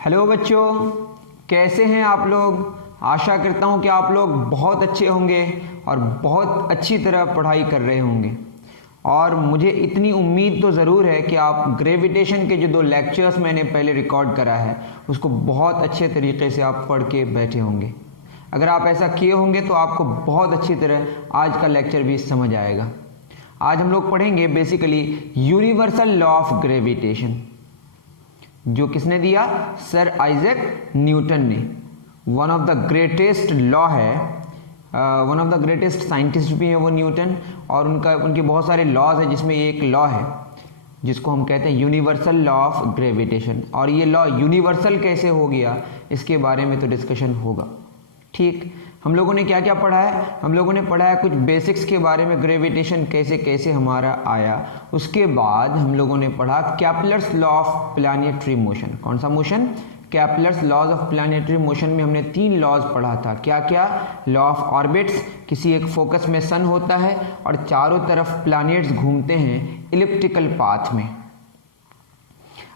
Hello बच्चों, कैसे हैं आप लोग। आशा करता हूं कि आप लोग बहुत अच्छे होंगे और बहुत अच्छी तरह पढ़ाई कर रहे होंगे। और मुझे इतनी उम्मीद तो ज़रूर है कि आप ग्रेविटेशन के जो 2 लेक्चर्स मैंने पहले रिकॉर्ड करा है उसको बहुत अच्छे तरीके से आप पढ़ के बैठे होंगे। अगर आप ऐसा किए होंगे तो आपको बहुत अच्छी तरह आज का लेक्चर भी समझ आएगा। आज हम लोग पढ़ेंगे basically universal law of gravitation, जो किसने दिया? सर आइजैक न्यूटन ने। One of the greatest law है, one of the greatest scientist भी है वो न्यूटन, और उनके बहुत सारे लॉज हैं जिसमें एक लॉ है जिसको हम कहते हैं यूनिवर्सल लॉ ऑफ ग्रेविटेशन। और ये लॉ यूनिवर्सल कैसे हो गया इसके बारे में तो डिस्कशन होगा। ठीक, हम लोगों ने क्या क्या पढ़ा है? हम लोगों ने पढ़ा है कुछ बेसिक्स के बारे में, ग्रेविटेशन कैसे कैसे हमारा आया। उसके बाद हम लोगों ने पढ़ा Kepler's law of planetary motion. कौन सा motion? Kepler's laws of planetary motion में हमने 3 लॉज पढ़ा था। क्या क्या? लॉ ऑफ ऑर्बिट्स, किसी एक फोकस में सन होता है और चारों तरफ प्लैनेट्स घूमते हैं इलिप्टिकल पाथ में।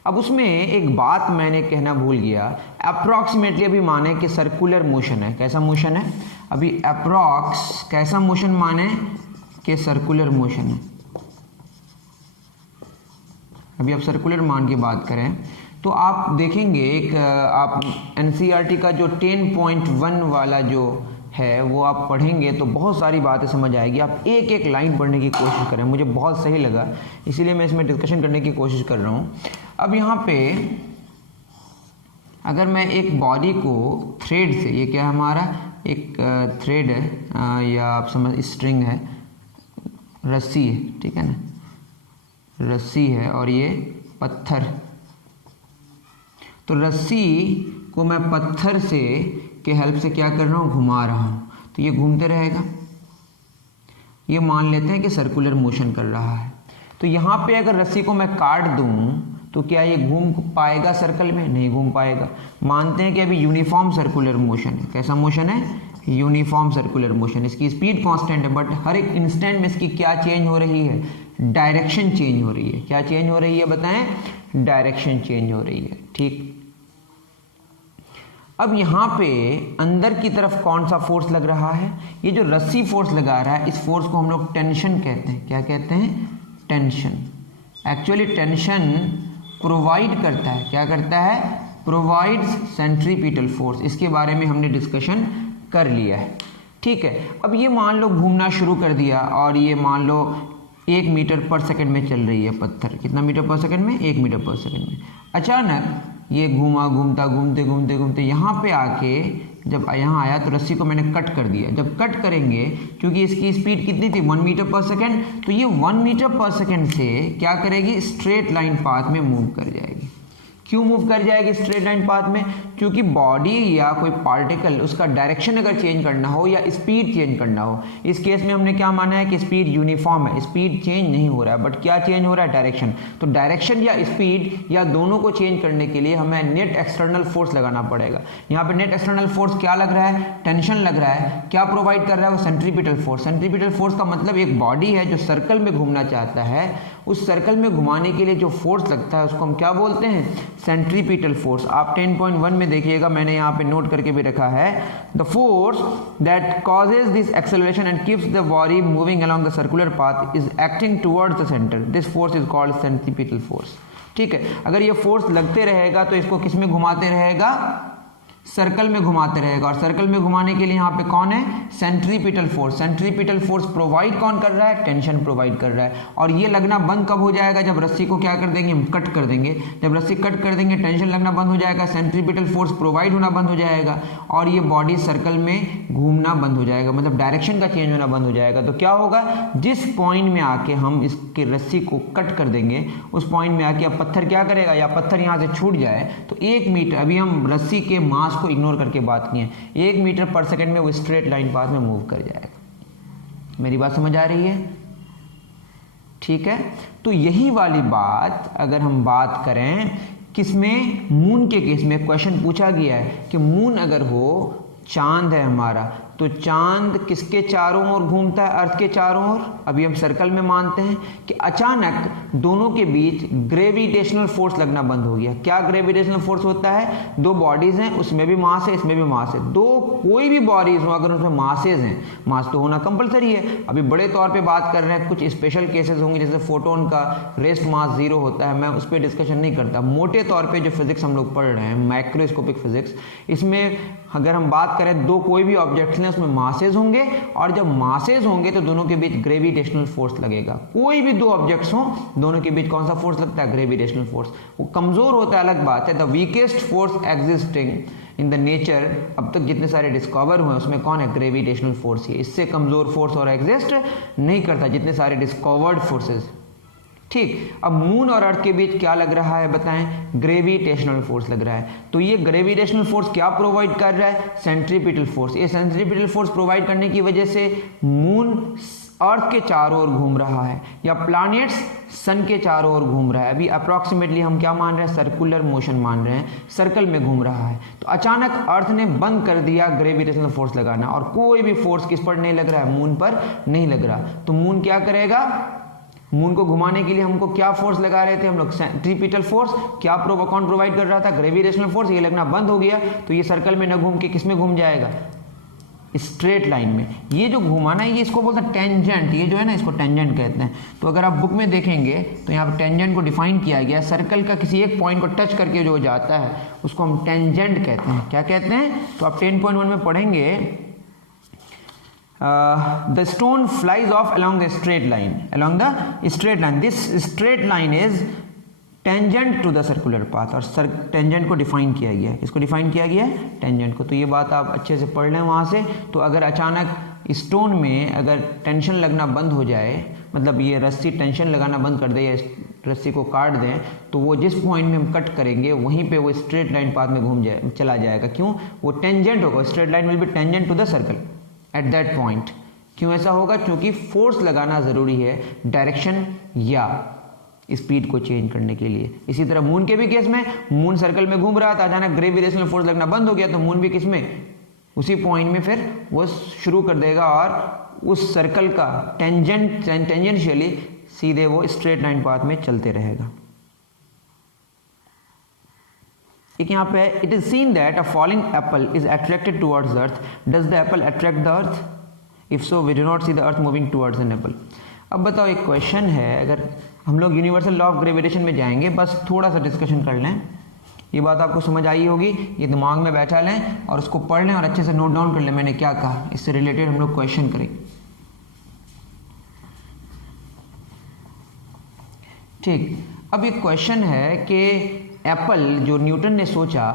अब उसमें एक बात मैंने कहना भूल गया, अप्रॉक्सीमेटली अभी माने कि सर्कुलर मोशन है। कैसा मोशन है? अभी अप्रॉक्स कैसा मोशन माने कि सर्कुलर मोशन है। अभी आप सर्कुलर मान की बात करें तो आप देखेंगे एक आप एनसीईआरटी का जो 10.1 वाला जो है वो आप पढ़ेंगे तो बहुत सारी बातें समझ आएगी। आप एक एक लाइन पढ़ने की कोशिश करें, मुझे बहुत सही लगा इसीलिए मैं इसमें डिस्कशन करने की कोशिश कर रहा हूँ। अब यहाँ पे अगर मैं एक बॉडी को थ्रेड से, ये क्या है हमारा एक थ्रेड है या आप समझ स्ट्रिंग है, रस्सी है, ठीक है ना, रस्सी है और ये पत्थर, तो रस्सी को मैं पत्थर से के हेल्प से क्या कर रहा हूँ? घुमा रहा हूँ, तो ये घूमते रहेगा। ये मान लेते हैं कि सर्कुलर मोशन कर रहा है। तो यहाँ पे अगर रस्सी को मैं काट दूँ तो क्या ये घूम पाएगा सर्कल में? नहीं घूम पाएगा। मानते हैं कि अभी यूनिफॉर्म सर्कुलर मोशन है। कैसा मोशन है? Uniform circular motion. इसकी स्पीड कांस्टेंट है, बट हर एक इंस्टेंट में इसकी क्या चेंज हो रही है? डायरेक्शन चेंज हो रही है। क्या चेंज हो रही है बताएं? डायरेक्शन चेंज हो रही है। ठीक, अब यहाँ पे अंदर की तरफ कौन सा फोर्स लग रहा है? ये जो रस्सी फोर्स लगा रहा है, इस फोर्स को हम लोग टेंशन कहते हैं। क्या कहते हैं? टेंशन। एक्चुअली टेंशन प्रोवाइड करता है, क्या करता है? Provides centripetal force. इसके बारे में हमने डिस्कशन कर लिया है। ठीक है, अब ये मान लो घूमना शुरू कर दिया और ये मान लो 1 मीटर पर सेकंड में चल रही है पत्थर। कितना मीटर पर सेकंड में? 1 मीटर पर सेकंड में। अचानक ये घूमते घूमते यहाँ पे आके जब यहाँ आया तो रस्सी को मैंने कट कर दिया। जब कट करेंगे, क्योंकि इसकी स्पीड कितनी थी? 1 मीटर पर सेकंड, तो ये 1 मीटर पर सेकंड से क्या करेगी? स्ट्रेट लाइन पाथ में मूव कर जाएगी। क्यों मूव कर जाएगी स्ट्रेट लाइन पाथ में? क्योंकि बॉडी या कोई पार्टिकल, उसका डायरेक्शन अगर चेंज करना हो या स्पीड चेंज करना हो, इस केस में हमने क्या माना है कि स्पीड यूनिफॉर्म है, स्पीड चेंज नहीं हो रहा है, बट क्या चेंज हो रहा है? डायरेक्शन। तो डायरेक्शन या स्पीड या दोनों को चेंज करने के लिए हमें नेट एक्सटर्नल फोर्स लगाना पड़ेगा। यहाँ पे नेट एक्सटर्नल फोर्स क्या लग रहा है? टेंशन लग रहा है। क्या प्रोवाइड कर रहा है वो? Centripetal force. सेंट्रीपिटल फोर्स का मतलब एक बॉडी है जो सर्कल में घूमना चाहता है, उस सर्कल में घुमाने के लिए जो फोर्स लगता है उसको हम क्या बोलते हैं? Centripetal force. आप 10.1 में देखिएगा, मैंने यहाँ पे नोट करके भी रखा है, the force that causes this acceleration and keeps the body moving along the circular path is acting towards the centre. This force is called centripetal force. ठीक है, अगर ये फोर्स लगते रहेगा तो इसको किस में घुमाते रहेगा? सर्कल में घुमाते रहेगा। और सर्कल में घुमाने के लिए यहाँ पे कौन है? Centripetal force. Centripetal force provide कौन कर रहा है? टेंशन प्रोवाइड कर रहा है। और ये लगना बंद कब हो जाएगा? जब रस्सी को क्या कर देंगे? हम कट कर देंगे। जब रस्सी कट कर देंगे टेंशन लगना बंद हो जाएगा, सेंट्रीपिटल फोर्स प्रोवाइड होना बंद हो जाएगा और ये बॉडी सर्कल में घूमना बंद हो जाएगा, मतलब डायरेक्शन का चेंज होना बंद हो जाएगा। तो क्या होगा? जिस पॉइंट में आके हम इसके रस्सी को कट कर देंगे, उस पॉइंट में आके अब पत्थर क्या करेगा? या पत्थर यहाँ से छूट जाए तो 1 मीटर, अभी हम रस्सी के मास को इग्नोर करके बात की है, 1 मीटर पर सेकंड में वो स्ट्रेट लाइन पाथ में मूव कर जाएगा। मेरी बात समझ आ रही है? ठीक है, तो यही वाली बात अगर हम बात करें किसमें? मून के केस में क्वेश्चन पूछा गया है कि मून अगर हो, चांद है हमारा, तो चांद किसके चारों ओर घूमता है? अर्थ के चारों ओर। अभी हम सर्कल में मानते हैं कि अचानक दोनों के बीच ग्रेविटेशनल फोर्स लगना बंद हो गया। क्या ग्रेविटेशनल फोर्स होता है? दो बॉडीज हैं, उसमें भी मास है, इसमें भी मास है। दो कोई भी बॉडीज हो अगर उसमें मासेज हैं, मास तो होना कंपलसरी है। अभी बड़े तौर पे बात कर रहे हैं, कुछ स्पेशल केसेस होंगे जैसे फोटोन का रेस्ट मास 0 होता है, मैं उस पर डिस्कशन नहीं करता। मोटे तौर पे जो फिजिक्स हम लोग पढ़ रहे हैं, माइक्रोस्कोपिक फिजिक्स, इसमें अगर हम बात करें दो कोई भी ऑब्जेक्ट्स हैं उसमें मासेज होंगे, और जब मासेज होंगे तो दोनों के बीच ग्रेविटेशनल फोर्स लगेगा। कोई भी दो ऑब्जेक्ट्स हों, दोनों के बीच कौन सा फोर्स लगता है? Gravitational force. वो कमजोर होता है अलग बात है। The weakest force existing in the nature, अब तक जितने सारे डिस्कवर हुए उसमें कौन है? ग्रेविटेशनल फोर्स ही। इससे कमजोर फोर्स और एग्जिस्ट नहीं करता जितने सारे डिस्कवर्ड फोर्सेस। ठीक, अब मून और अर्थ के बीच क्या लग रहा है बताएं? ग्रेविटेशनल फोर्स लग रहा है। तो ये ग्रेविटेशनल फोर्स क्या प्रोवाइड कर रहा है? Centripetal force. ये सेंट्रीपिटल फोर्स प्रोवाइड करने की वजह से मून अर्थ के चारों ओर घूम रहा है, या प्लैनेट्स सन के चारों ओर घूम रहा है। अभी अप्रॉक्सीमेटली हम क्या मान रहे हैं? सर्कुलर मोशन मान रहे हैं, सर्कल में घूम रहा है। तो अचानक अर्थ ने बंद कर दिया ग्रेविटेशनल फोर्स लगाना, और कोई भी फोर्स किस पर नहीं लग रहा है? मून पर नहीं लग रहा। तो मून क्या करेगा? मून को घुमाने के लिए हमको क्या फोर्स लगा रहे थे हम लोग? Centripetal force. क्या कौन प्रोवाइड कर रहा था? Gravitational force. ये लगना बंद हो गया तो ये सर्कल में न घूम के किस में घूम जाएगा? स्ट्रेट लाइन में। ये जो घुमाना है ये इसको बोलते हैं टेंजेंट। ये जो है ना इसको टेंजेंट कहते हैं। तो अगर आप बुक में देखेंगे तो यहाँ पर टेंजेंट को डिफाइन किया गया है, सर्कल का किसी एक पॉइंट को टच करके जो जाता है उसको हम टेंजेंट कहते हैं। क्या कहते हैं? तो आप 10.1 में पढ़ेंगे the stone flies off along the straight line. Along the straight line, this straight line is tangent to the circular path. और टेंजेंट को डिफाइन किया गया है। किसको डिफाइन किया गया है? टेंजेंट को। तो ये बात आप अच्छे से पढ़ लें वहाँ से। तो अगर अचानक स्टोन में अगर टेंशन लगना बंद हो जाए, मतलब ये रस्सी टेंशन लगाना बंद कर दे या रस्सी को काट दें, तो वो जिस पॉइंट में हम कट करेंगे वहीं पे वो स्ट्रेट लाइन पाथ में घूम जाए चला जाएगा। क्यों? वो टेंजेंट होगा। Straight line will be tangent to the circle at that point. क्यों ऐसा होगा? क्योंकि फोर्स लगाना जरूरी है डायरेक्शन या स्पीड को चेंज करने के लिए। इसी तरह मून के भी केस में, मून सर्कल में घूम रहा था, अचानक ग्रेविटेशनल फोर्स लगना बंद हो गया तो मून भी किस में? उसी पॉइंट में फिर वो शुरू कर देगा और उस सर्कल का टेंजेंशियली सीधे वो स्ट्रेट लाइन पाथ में चलते रहेगा। एक यहाँ पे it is seen that a falling apple is attracted towards earth. Does the apple attract the earth? If so we do not see the earth moving towards an apple. अब बताओ, एक question है, अगर हम लोग यूनिवर्सल लॉ ऑफ ग्रेविटेशन में जाएंगे, बस थोड़ा सा डिस्कशन कर लें। ये बात आपको समझ आई होगी, ये दिमाग में बैठा लें और उसको पढ़ लें और अच्छे से नोट डाउन कर लें मैंने क्या कहा। इससे रिलेटेड हम लोग क्वेश्चन करेंगे। ठीक, अब एक क्वेश्चन है कि एप्पल जो न्यूटन ने सोचा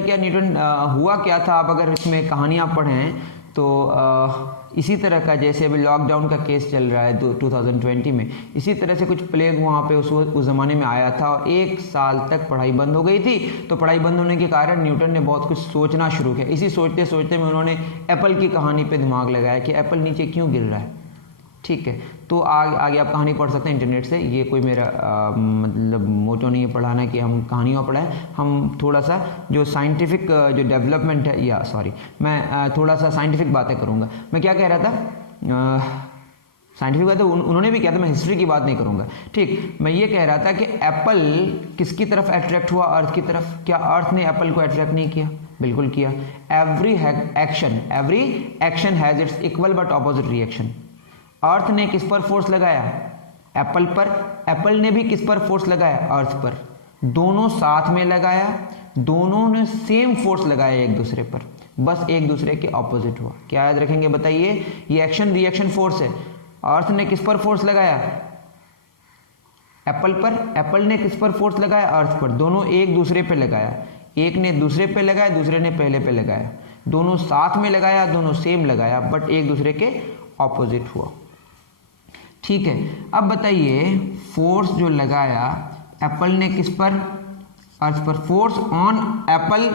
क्या, न्यूटन हुआ क्या था। आप अगर इसमें कहानियाँ पढ़ें तो इसी तरह का, जैसे अभी लॉकडाउन का केस चल रहा है 2020 में, इसी तरह से कुछ प्लेग वहाँ पे उस ज़माने में आया था और 1 साल तक पढ़ाई बंद हो गई थी। तो पढ़ाई बंद होने के कारण न्यूटन ने बहुत कुछ सोचना शुरू किया। इसी सोचते सोचते में उन्होंने एप्पल की कहानी पे दिमाग लगाया कि एप्पल नीचे क्यों गिर रहा है। ठीक है, तो आगे आप कहानी पढ़ सकते हैं इंटरनेट से। ये कोई मेरा मतलब मोटो नहीं है पढ़ाना कि हम कहानियाँ पढ़ाएं। हम थोड़ा सा जो साइंटिफिक जो डेवलपमेंट है, या सॉरी मैं थोड़ा सा साइंटिफिक बातें करूँगा। मैं क्या कह रहा था, साइंटिफिक बातें उन्होंने भी किया था, मैं हिस्ट्री की बात नहीं करूँगा। ठीक, मैं ये कह रहा था कि एप्पल किसकी तरफ अट्रैक्ट हुआ? अर्थ की तरफ। क्या अर्थ ने एप्पल को अट्रैक्ट नहीं किया? बिल्कुल किया। Every action has its equal but opposite reaction. Earth ने किस पर फोर्स लगाया? एप्पल पर। एप्पल ने भी किस पर फोर्स लगाया? अर्थ पर। दोनों साथ में लगाया, दोनों ने सेम फोर्स लगाया एक दूसरे पर, बस एक दूसरे के ऑपोजिट हुआ। क्या याद रखेंगे बताइए? ये एक्शन रिएक्शन फोर्स है। अर्थ ने किस पर फोर्स लगाया? एप्पल पर। एप्पल ने किस पर फोर्स लगाया? अर्थ पर। दोनों एक दूसरे पे लगाया। एक ने दूसरे पे लगाया, दूसरे ने पहले पे लगाया। दोनों साथ में लगाया, दोनों सेम लगाया, बट एक दूसरे के ऑपोजिट हुआ। ठीक है, अब बताइए फोर्स जो लगाया एप्पल ने किस पर? अर्थ पर। फोर्स ऑन एप्पल,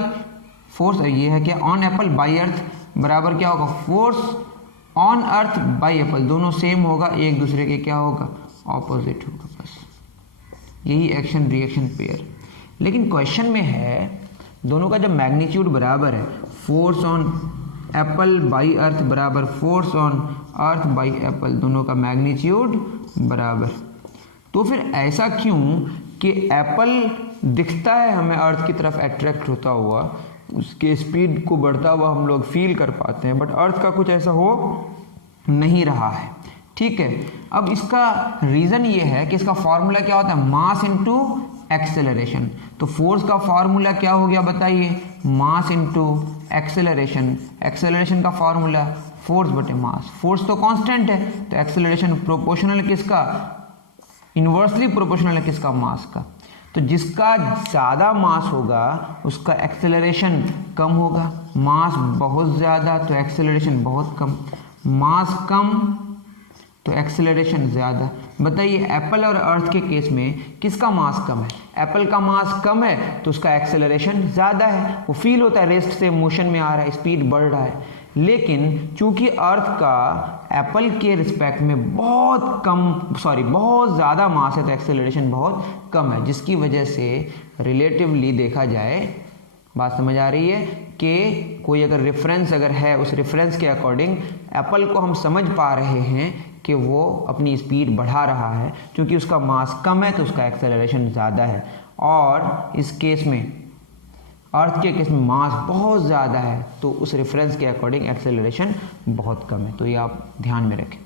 फोर्स ये है क्या? ऑन एप्पल बाय अर्थ बराबर क्या होगा? Force on earth by Apple. दोनों सेम होगा, एक दूसरे के क्या होगा? ऑपोजिट होगा। बस यही एक्शन रिएक्शन पेयर। लेकिन क्वेश्चन में है दोनों का जब मैग्नीट्यूड बराबर है, फोर्स ऑन एप्पल बाई अर्थ बराबर force on earth by Apple, दोनों का मैग्नीट्यूड बराबर। तो फिर ऐसा क्यों कि एप्पल दिखता है हमें अर्थ की तरफ अट्रैक्ट होता हुआ, उसके स्पीड को बढ़ता हुआ हम लोग फील कर पाते हैं, बट अर्थ का कुछ ऐसा हो नहीं रहा है। ठीक है, अब इसका रीज़न ये है कि इसका फॉर्मूला क्या होता है, मास इनटू एक्सेलरेशन। तो फोर्स का फॉर्मूला क्या हो गया बताइए, मास इनटू एक्सेलरेशन। एक्सेलरेशन का फॉर्मूला फोर्स बटे मास, फोर्स तो कांस्टेंट है तो एक्सेलरेशन प्रोपोर्शनल किसका, इन्वर्सली प्रोपोर्शनल है किसका, मास का। तो जिसका ज़्यादा मास होगा उसका एक्सेलरेशन कम होगा, मास बहुत ज़्यादा तो एक्सेलरेशन बहुत कम, मास कम तो एक्सेलरेशन ज़्यादा। बताइए एप्पल और अर्थ के केस में किसका मास कम है, एप्पल का मास कम है तो उसका एक्सेलरेशन ज़्यादा है, वो फील होता है, रेस्ट से मोशन में आ रहा है, स्पीड बढ़ रहा है। लेकिन चूंकि अर्थ का एप्पल के रिस्पेक्ट में बहुत ज़्यादा मास है तो एक्सेलरेशन बहुत कम है, जिसकी वजह से रिलेटिवली देखा जाए, बात समझ आ रही है कि कोई अगर रेफरेंस अगर है, उस रेफरेंस के अकॉर्डिंग एप्पल को हम समझ पा रहे हैं कि वो अपनी स्पीड बढ़ा रहा है, क्योंकि उसका मास कम है तो उसका एक्सेलरेशन ज़्यादा है। और इस केस में अर्थ के केस में मास बहुत ज़्यादा है तो उस रेफरेंस के अकॉर्डिंग एक्सेलरेशन बहुत कम है। तो ये आप ध्यान में रखें,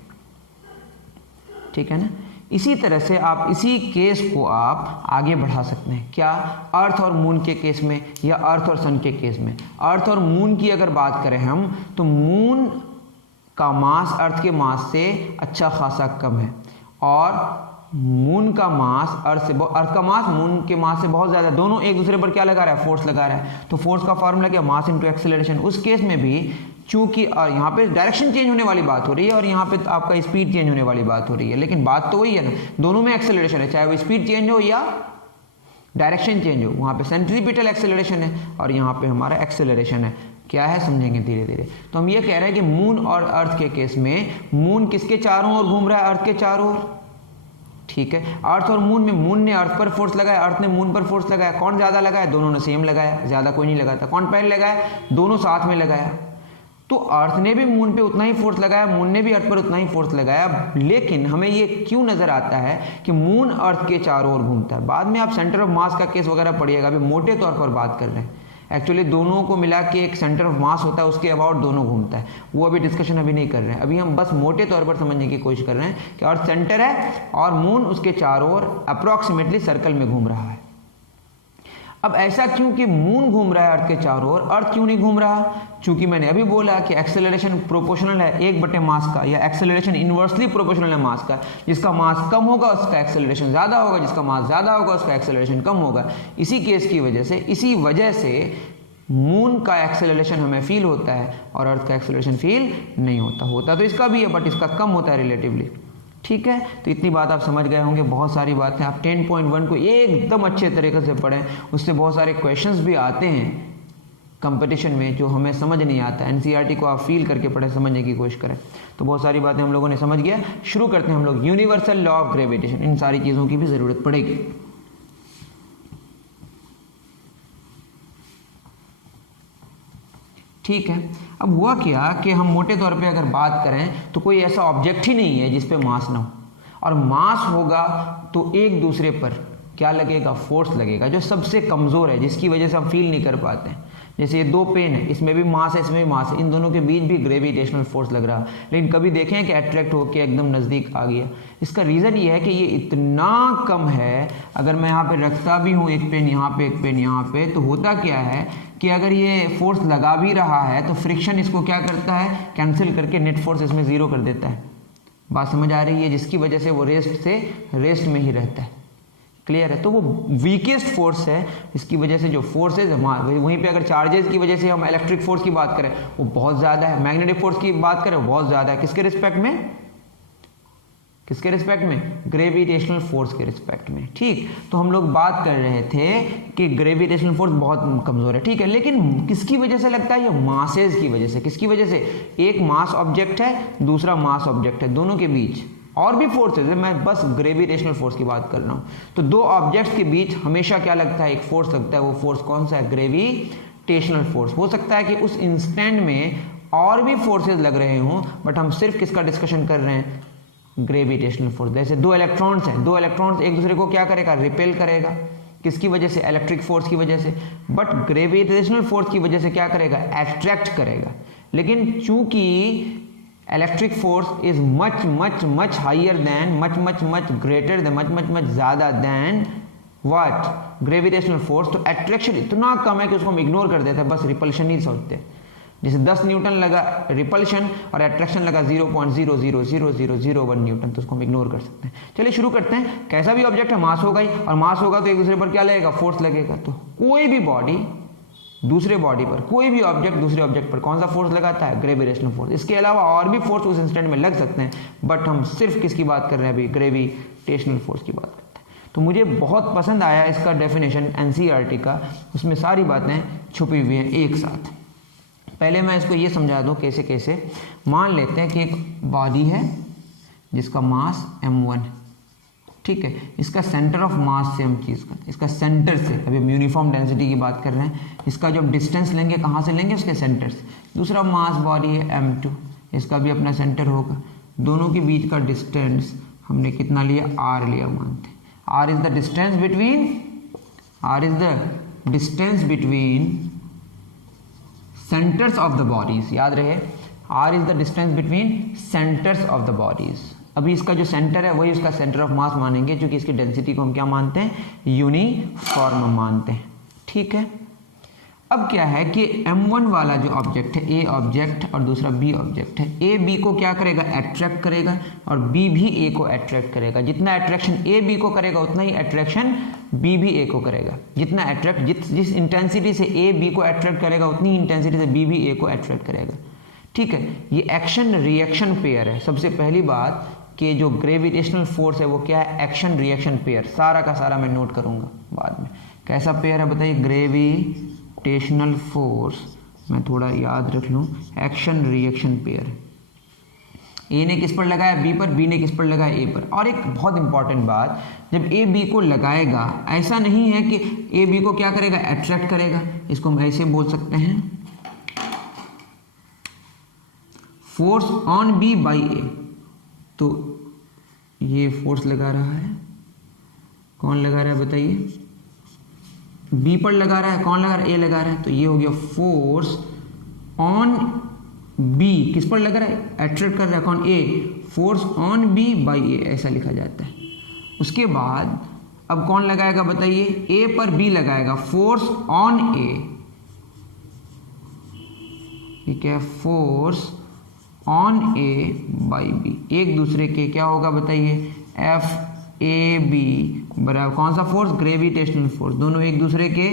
ठीक है ना। इसी तरह से आप इसी केस को आप आगे बढ़ा सकते हैं, क्या, अर्थ और मून के केस में या अर्थ और सन के केस में। अर्थ और मून की अगर बात करें हम, तो मून का मास अर्थ के मास से अच्छा खासा कम है, और मून का मास अर्थ का मास मून के मास से बहुत ज़्यादा, दोनों एक दूसरे पर क्या लगा रहा है, फोर्स लगा रहा है। तो फोर्स का फॉर्मूला क्या, मास इनटू एक्सेलरेशन। उस केस में भी चूंकि, और यहाँ पे डायरेक्शन चेंज होने वाली बात हो रही है और यहाँ पे आपका स्पीड चेंज होने वाली बात हो रही है, लेकिन बात तो वही है ना, दोनों में एक्सेलरेशन है, चाहे वो स्पीड चेंज हो या डायरेक्शन चेंज हो। वहाँ पे सेंट्रीपिटल एक्सेलरेशन है और यहाँ पे हमारा एक्सेलरेशन है, क्या है समझेंगे धीरे धीरे। तो हम ये कह रहे हैं कि मून और अर्थ के केस में मून किसके चारों ओर घूम रहा है, अर्थ के चारों ओर, ठीक है। अर्थ और मून में मून ने अर्थ पर फोर्स लगाया, अर्थ ने मून पर फोर्स लगाया, कौन ज्यादा लगाया, दोनों ने सेम लगाया, ज्यादा कोई नहीं लगाता। कौन पहले लगाया, दोनों साथ में लगाया। तो अर्थ ने भी मून पे उतना ही फोर्स लगाया, मून ने भी अर्थ पर उतना ही फोर्स लगाया, लेकिन हमें ये क्यों नजर आता है कि मून अर्थ के चारों ओर घूमता है। बाद में आप सेंटर ऑफ मास का केस वगैरह पढ़िएगा, अभी मोटे तौर पर बात कर रहे हैं। एक्चुअली दोनों को मिला के एक सेंटर ऑफ मास होता है, उसके अबाउट दोनों घूमता है, वो अभी डिस्कशन अभी नहीं कर रहे हैं। अभी हम बस मोटे तौर पर समझने की कोशिश कर रहे हैं कि अर्थ सेंटर है और मून उसके चारों ओर अप्रॉक्सीमेटली सर्कल में घूम रहा है। अब ऐसा क्यों कि मून घूम रहा है अर्थ के चारों ओर, अर्थ क्यों नहीं घूम रहा, चूंकि मैंने अभी बोला कि एक्सेलरेशन प्रोपोर्शनल है 1/, मास का, या एक्सेलरेशन इनवर्सली प्रोपोर्शनल है मास का। जिसका मास कम होगा उसका एक्सेलरेशन ज़्यादा होगा, जिसका मास ज़्यादा होगा उसका एक्सेलरेशन कम होगा। इसी केस की वजह से, इसी वजह से मून का एक्सेलरेशन हमें फील होता है और अर्थ का एक्सेलरेशन फील नहीं होता तो इसका भी है, बट इसका कम होता है रिलेटिवली, ठीक है। तो इतनी बात आप समझ गए होंगे, बहुत सारी बातें आप 10.1 को एकदम अच्छे तरीके से पढ़ें, उससे बहुत सारे क्वेश्चंस भी आते हैं कंपटीशन में जो हमें समझ नहीं आता। एनसीईआरटी को आप फील करके पढ़ें, समझने की कोशिश करें। तो बहुत सारी बातें हम लोगों ने समझ गया। शुरू करते हैं हम लोग यूनिवर्सल लॉ ऑफ ग्रेविटेशन, इन सारी चीज़ों की भी ज़रूरत पड़ेगी। ठीक है, अब हुआ क्या कि हम मोटे तौर पे अगर बात करें तो कोई ऐसा ऑब्जेक्ट ही नहीं है जिस पे मास ना हो, और मास होगा तो एक दूसरे पर क्या लगेगा, फोर्स लगेगा, जो सबसे कमज़ोर है, जिसकी वजह से हम फील नहीं कर पाते हैं। जैसे ये दो पेन है, इसमें भी मास है, इसमें भी मास है, इन दोनों के बीच भी ग्रेविटेशनल फोर्स लग रहा है, लेकिन कभी देखें कि अट्रैक्ट होकर एकदम नज़दीक आ गया। इसका रीज़न ये है कि ये इतना कम है, अगर मैं यहाँ पे रखता भी हूँ एक पेन यहाँ पे, एक पेन यहाँ पे, तो होता क्या है कि अगर ये फोर्स लगा भी रहा है तो फ्रिक्शन इसको क्या करता है, कैंसिल करके नेट फोर्स इसमें ज़ीरो कर देता है। बात समझ आ रही है, जिसकी वजह से वो रेस्ट में ही रहता है। क्लियर है, तो वो वीकेस्ट फोर्स है, इसकी वजह से जो फोर्स है वहीं पे अगर चार्जेस की वजह से हम इलेक्ट्रिक फोर्स की बात करें वो बहुत ज़्यादा है, मैग्नेटिक फोर्स की बात करें वो बहुत ज़्यादा है। किसके रिस्पेक्ट में, किसके रिस्पेक्ट में, ग्रेविटेशनल फोर्स के रिस्पेक्ट में। ठीक, तो हम लोग बात कर रहे थे कि ग्रेविटेशनल फोर्स बहुत कमज़ोर है, ठीक है, लेकिन किसकी वजह से लगता है, ये मासेज की वजह से। किसकी वजह से, एक मास ऑब्जेक्ट है, दूसरा मास ऑब्जेक्ट है, दोनों के बीच और भी फोर्सेज है, मैं बस ग्रेविटेशनल फोर्स की बात कर रहा हूँ। तो दो ऑब्जेक्ट्स के बीच हमेशा क्या लगता है, एक फोर्स लगता है। वो फोर्स कौन सा है, ग्रेविटेशनल फोर्स। हो सकता है कि उस इंस्टेंट में और भी फोर्सेज लग रहे हों, बट हम सिर्फ किसका डिस्कशन कर रहे हैं, ग्रेविटेशनल फोर्स। जैसे दो इलेक्ट्रॉन्स हैं, दो इलेक्ट्रॉन्स एक दूसरे को क्या करेगा, रिपेल करेगा, किसकी वजह से, इलेक्ट्रिक फोर्स की वजह से, बट ग्रेविटेशनल फोर्स की वजह से क्या करेगा, अट्रैक्ट करेगा। लेकिन चूंकि electric force is much much much higher than, much much much greater than, much much much ज़्यादा देन व्हाट, ग्रेविटेशनल फोर्स, तो अट्रैक्शन इतना कम है कि उसको हम इग्नोर कर देते हैं, बस रिपल्शन ही सोचते हैं। जैसे 10 न्यूटन लगा रिपल्शन और अट्रैक्शन लगा 0.0000001 न्यूटन, तो उसको हम इग्नोर कर सकते हैं। चलिए शुरू करते हैं। कैसा भी ऑब्जेक्ट है, मास होगा ही, और मास होगा तो एक दूसरे पर क्या लगेगा, फोर्स लगेगा। तो कोई भी बॉडी दूसरे बॉडी पर, कोई भी ऑब्जेक्ट दूसरे ऑब्जेक्ट पर कौन सा फोर्स लगाता है, ग्रेविटेशनल फोर्स। इसके अलावा और भी फोर्स उस इंस्टेंट में लग सकते हैं, बट हम सिर्फ किसकी बात कर रहे हैं अभी, ग्रेविटेशनल फोर्स की बात करते हैं। तो मुझे बहुत पसंद आया इसका डेफिनेशन एनसीईआरटी का, उसमें सारी बातें छुपी हुई हैं एक साथ। पहले मैं इसको ये समझा दूं कैसे कैसे। मान लेते हैं कि एक बॉडी है जिसका मास m1, ठीक है, इसका सेंटर ऑफ मास से हम चीज़ करते हैं, इसका सेंटर से, अभी हम यूनिफॉर्म डेंसिटी की बात कर रहे हैं, इसका जो हम डिस्टेंस लेंगे कहाँ से लेंगे, उसके सेंटर से। दूसरा मास बॉडी है m2, इसका भी अपना सेंटर होगा, दोनों के बीच का डिस्टेंस हमने कितना लिया, r लिया मानते। r is the distance between centres of the bodies, याद रहे, r is the distance between centres of the bodies. अभी इसका जो सेंटर है वही उसका सेंटर ऑफ मास मानेंगे, क्योंकि इसकी डेंसिटी को हम क्या मानते हैं, यूनिफॉर्म मानते हैं, ठीक है। अब क्या है कि m1 वाला जो ऑब्जेक्ट है, ए ऑब्जेक्ट और दूसरा बी ऑब्जेक्ट है, ए बी को क्या करेगा, अट्रैक्ट करेगा, और बी भी ए को अट्रैक्ट करेगा। जितना अट्रैक्शन ए बी को करेगा उतना ही अट्रैक्शन बी भी ए को करेगा। जितना अट्रैक्ट जिस इंटेंसिटी से ए बी को अट्रैक्ट करेगा उतनी इंटेंसिटी से बी भी ए को अट्रैक्ट करेगा, ठीक है। ये एक्शन रिएक्शन पेयर है। सबसे पहली बात कि जो ग्रेविटेशनल फोर्स है वो क्या है, एक्शन रिएक्शन पेयर। सारा का सारा मैं नोट करूंगा बाद में। कैसा पेयर है बताइए, ग्रेविटेशनल फोर्स, मैं थोड़ा याद रख लूँ, एक्शन रिएक्शन पेयर। ए ने किस पर लगाया, बी पर, बी ने किस पर लगाया, ए पर। और एक बहुत इंपॉर्टेंट बात, जब ए बी को लगाएगा, ऐसा नहीं है कि ए बी को क्या करेगा, अट्रैक्ट करेगा। इसको हम ऐसे बोल सकते हैं, फोर्स ऑन बी बाई ए। तो ये फोर्स लगा रहा है, कौन लगा रहा है बताइए, बी पर लगा रहा है, कौन लगा रहा है, ए लगा रहा है। तो ये हो गया फोर्स ऑन बी, किस पर लग रहा है, अट्रैक्ट कर रहा है, कौन, ए, फोर्स ऑन बी बाई ए, ऐसा लिखा जाता है। उसके बाद अब कौन लगाएगा बताइए, ए पर बी लगाएगा, फोर्स ऑन ए, ठीक है, force on A by B, एक दूसरे के क्या होगा बताइए, एफ ए बी बराबर कौन सा फोर्स, ग्रेविटेशनल फोर्स। दोनों एक दूसरे के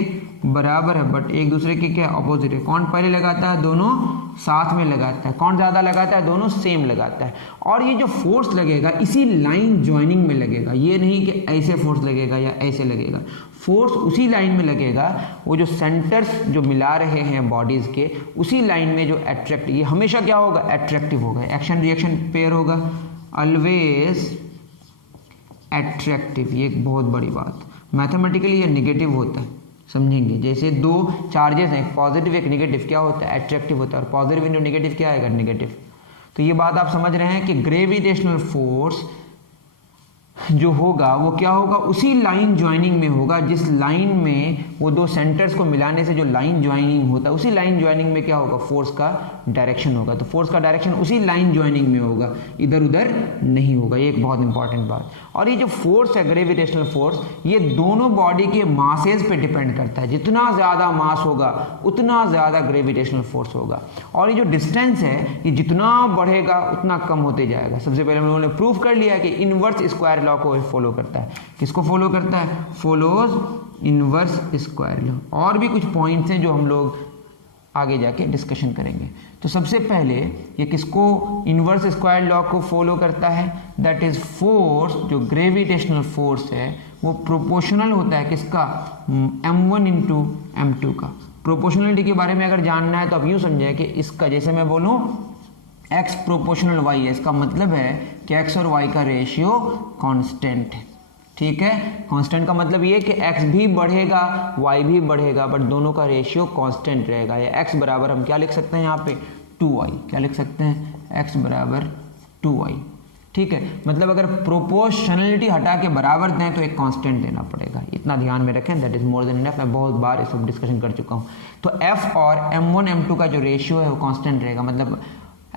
बराबर है, बट एक दूसरे के क्या अपोजिट है। कौन पहले लगाता है, दोनों साथ में लगाता है। कौन ज़्यादा लगाता है, दोनों सेम लगाता है। और ये जो फोर्स लगेगा इसी लाइन ज्वाइनिंग में लगेगा, ये नहीं कि ऐसे फोर्स लगेगा या ऐसे लगेगा, फोर्स उसी लाइन में लगेगा। वो जो सेंटर्स जो मिला रहे हैं बॉडीज़ के, उसी लाइन में जो अट्रैक्ट, ये हमेशा क्या होगा, अट्रैक्टिव होगा, एक्शन रिएक्शन पेयर होगा, ऑलवेज अट्रैक्टिव। ये एक बहुत बड़ी बात, मैथमेटिकली ये नेगेटिव होता है, समझेंगे। जैसे दो चार्जेस हैं, एक पॉजिटिव एक नेगेटिव, क्या होता है, अट्रैक्टिव होता है, और पॉजिटिव इंटू नेगेटिव क्या आएगा, नेगेटिव। तो ये बात आप समझ रहे हैं कि ग्रेविटेशनल फोर्स जो होगा वो क्या होगा, उसी लाइन ज्वाइनिंग में होगा जिस लाइन में वो दो सेंटर्स को मिलाने से जो लाइन ज्वाइनिंग होता है, उसी लाइन ज्वाइनिंग में क्या होगा, फोर्स का डायरेक्शन होगा। तो फोर्स का डायरेक्शन उसी लाइन ज्वाइनिंग में होगा, इधर उधर नहीं होगा। ये एक बहुत इंपॉर्टेंट बात। और ये जो फोर्स है ग्रेविटेशनल फोर्स, ये दोनों बॉडी के मासेज पे डिपेंड करता है। जितना ज़्यादा मास होगा उतना ज़्यादा ग्रेविटेशनल फोर्स होगा। और ये जो डिस्टेंस है ये जितना बढ़ेगा उतना कम होते जाएगा। सबसे पहले हम लोगों ने प्रूव कर लिया कि इनवर्स स्क्वायर लॉ को फॉलो करता है। किसको फॉलो करता है, फॉलोज इनवर्स स्क्वायर लॉ। और भी कुछ पॉइंट्स हैं जो हम लोग आगे जाके डिस्कशन करेंगे। तो सबसे पहले ये किसको, इनवर्स स्क्वायर लॉ को फॉलो करता है, दैट इज फोर्स, जो ग्रेविटेशनल फोर्स है वो प्रोपोर्शनल होता है किसका, m1 इंटू m2 का। प्रोपोर्शनलिटी के बारे में अगर जानना है तो आप यूँ समझें कि इसका, जैसे मैं बोलूँ x प्रोपोर्शनल y है, इसका मतलब है कि x और y का रेशियो कांस्टेंट है, ठीक है। कांस्टेंट का मतलब ये कि x भी बढ़ेगा y भी बढ़ेगा, बट दोनों का रेशियो कांस्टेंट रहेगा। या x बराबर हम क्या लिख सकते हैं यहाँ पे, 2i। क्या लिख सकते हैं, x बराबर 2i। ठीक है, मतलब अगर प्रोपोर्शनलिटी हटा के बराबर दें तो एक कांस्टेंट देना पड़ेगा, इतना ध्यान में रखें, that is more than enough. मैं बहुत बार इस सब डिस्कशन कर चुका हूँ। तो f और m1 m2 का जो रेशियो है वो कांस्टेंट रहेगा, मतलब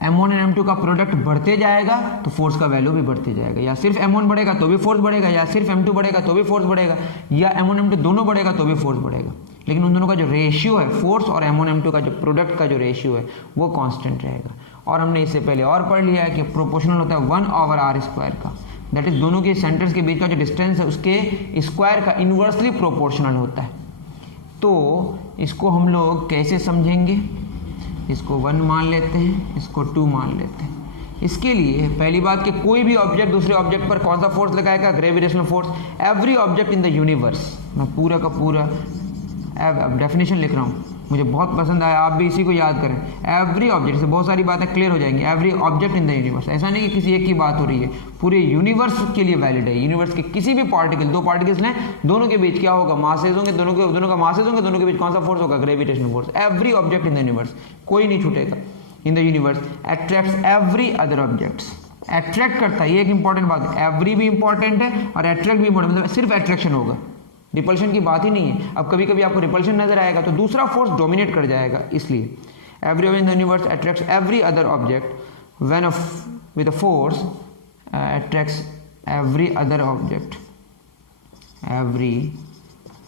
m1 और m2 का प्रोडक्ट बढ़ते जाएगा तो फोर्स का वैल्यू भी बढ़ते जाएगा, या सिर्फ m1 बढ़ेगा तो भी फोर्स बढ़ेगा, या सिर्फ m2 बढ़ेगा तो भी फोर्स बढ़ेगा, या m1 m2 दोनों बढ़ेगा तो भी फोर्स बढ़ेगा, लेकिन उन दोनों का जो रेशियो है, फोर्स और m1 m2 का जो प्रोडक्ट का जो रेशियो है वो कांस्टेंट रहेगा। और हमने इससे पहले और पढ़ लिया है कि प्रोपोर्शनल होता है 1/r² का, दैट इज दोनों के सेंटर्स के बीच का जो डिस्टेंस है उसके स्क्वायर का इन्वर्सली प्रोपोर्शनल होता है। तो इसको हम लोग कैसे समझेंगे, इसको 1 मान लेते हैं, इसको 2 मान लेते हैं। इसके लिए पहली बात कि कोई भी ऑब्जेक्ट दूसरे ऑब्जेक्ट पर कौन सा फोर्स लगाएगा, gravitational force. Every object in the universe, मैं पूरा का पूरा डेफिनेशन लिख रहा हूँ, मुझे बहुत पसंद आया, आप भी इसी को याद करें। एवरी ऑब्जेक्ट से बहुत सारी बातें क्लियर हो जाएंगी। Every object in the universe, ऐसा नहीं कि किसी एक की बात हो रही है, पूरे यूनिवर्स के लिए वैलिड है। यूनिवर्स के किसी भी पार्टिकल, दो पार्टिकल्स लें, दोनों के बीच क्या होगा, मासेज होंगे, दोनों का मासेज होंगे, दोनों के बीच कौन सा फोर्स होगा, gravitational force. Every object in the universe, कोई नहीं छूटेगा, इन the universe attracts every other objects. Attract करता है, ये एक इंपॉर्टेंट बात है, एवरी भी इंपॉर्टेंट है और अट्रैक्ट भी इंपॉर्टेंट, मतलब सिर्फ अट्रैक्शन होगा, रिपल्शन की बात ही नहीं है। अब कभी कभी आपको रिपल्शन नजर आएगा तो दूसरा फोर्स डोमिनेट कर जाएगा, इसलिए every in the universe attracts every other object when with a force attracts every other object, every